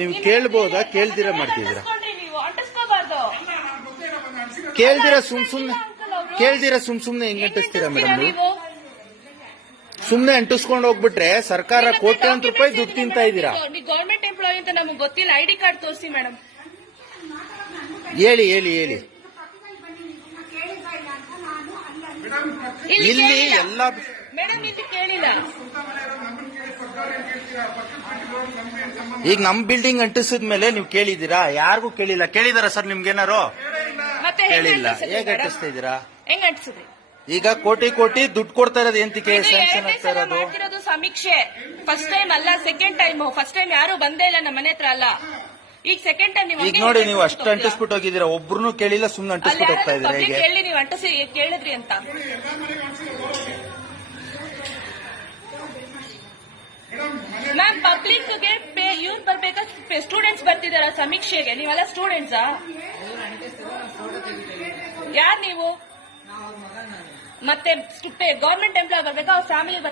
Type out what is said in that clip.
ನೀವು ಕೇಳ್ಬೋದಾ? ಕೇಳ್ದಿರ ಮಾಡ್ತಿದ್ದೀರಾ? ಕೇಳ್ದಿರ ಸುಮ್ ಸುಮ್ನೆ ಕೇಳ್ದಿರ ಸುಮ್ ಸುಮ್ನೆ ಹೆಂಗ್ ಅಂಟಿಸ್ತೀರಾ ಮೇಡಮ್ ನೀವು? ಸುಮ್ನೆ ಅಂಟಿಸ್ಕೊಂಡು ಹೋಗ್ಬಿಟ್ರೆ ಸರ್ಕಾರ ಕೋಟ್ಯಾಂತರ ರೂಪಾಯಿ ದುಡ್ಡು ತಿಂತಾ ಇದ್ದೀರಾ? ನೀವು ಗೌರ್ಮೆಂಟ್ ಎಂಪ್ಲಾಯಿ ಅಂತ ನಮಗೆ ಗೊತ್ತಿಲ್ಲ. ಐಡಿ ಕಾರ್ಡ್ ತೋರಿಸಿ ಮೇಡಮ್ ಹೇಳಿ ಹೇಳಿ ಹೇಳಿ. ಇಲ್ಲಿ ಎಲ್ಲ ಮೇಡಮ್ ಇಲ್ಲಿ ಕೇಳಿಲ್ಲ. ಈಗ ನಮ್ ಬಿಲ್ಡಿಂಗ್ ಅಂಟಿಸಿದ ಮೇಲೆ ನೀವು ಕೇಳಿದೀರಾ ಯಾರಿಗೂ ಕೇಳಿಲ್ಲ. ಕೇಳಿದಾರ ಸರ್ ನಿಮ್ಗೇನಾರು? ಮತ್ತೆ ಹೆಂಗ್ ಕೇಳಿಲ್ಲ. ಅಂಟಿಸಿದ್ರಿ ಹೇಗೆ madam? ಅಂಟಿಸ್ತಾ ಇದೀರಾ ಹೆಂಗ್ ಅಂಟಿಸಿದ್ರಿ ಈಗ ಕೋಟಿ ಕೋಟಿ ದುಡ್ಡು ಕೊಡ್ತಾ ಇರೋದು ಎಂತಿಕೆ ಇದು ಸ್ಯಾಂಕ್ಷನ್ ಎರಡ್ನೇ ಆಗ್ತಾ ಸಲ ಇರೋದು? ಮಾಡ್ತಿರೋದು ಸಮೀಕ್ಷೆ. ಫಸ್ಟ್ ಟೈಮ್ ಅಲ್ಲ ಸೆಕೆಂಡ್ ಟೈಮ್ ಫಸ್ಟ್ ಟೈಮ್ ಯಾರು ಬಂದೇ ಇಲ್ಲ ನಮ್ಮ ಮನೆ ಹತ್ರ ಅಲ್ಲ. ಈಗ ಸೆಕೆಂಡ್ ಟೈಮ್ ನೀವು ಈಗ ನೋಡಿ ನೀವು ಅಷ್ಟು ಅಂಟಿಸ್ಬಿಟ್ಟು ಹೋಗಿದ್ದೀರಾ? ಒಬ್ರು ಕೇಳಿಲ್ಲ ಸುಮ್ನೆ ಅಂಟಿಸ್ಬಿಟ್ಟು ಹೋಗ್ತಾ ಇದ್ದೀರಾ ಕೇಳಿ ಹೇಗೆ? ಹೇಳಿ ನೀವು ಅಂಟಿಸಿ ಕೇಳಿದ್ರಿ ಅಂತ. ಮ್ಯಾಮ್ ಪಬ್ಲಿಕ್ಗೆ ಇವ್ರು ಬರ್ಬೇಕಾ? ಸ್ಟೂಡೆಂಟ್ಸ್ ಬರ್ತಿದಾರ ಸಮೀಕ್ಷೆಗೆ? ನೀವೆಲ್ಲ ಸ್ಟೂಡೆಂಟ್ಸಾ ಯಾರ್ ನೀವು? ಮತ್ತೆ ಗೌರ್ಮೆಂಟ್ ಎಂಪ್ಲಾಯ್ ಬರ್ಬೇಕಾ? ಫ್ಯಾಮಿಲಿ ಬರ್ತಾರೆ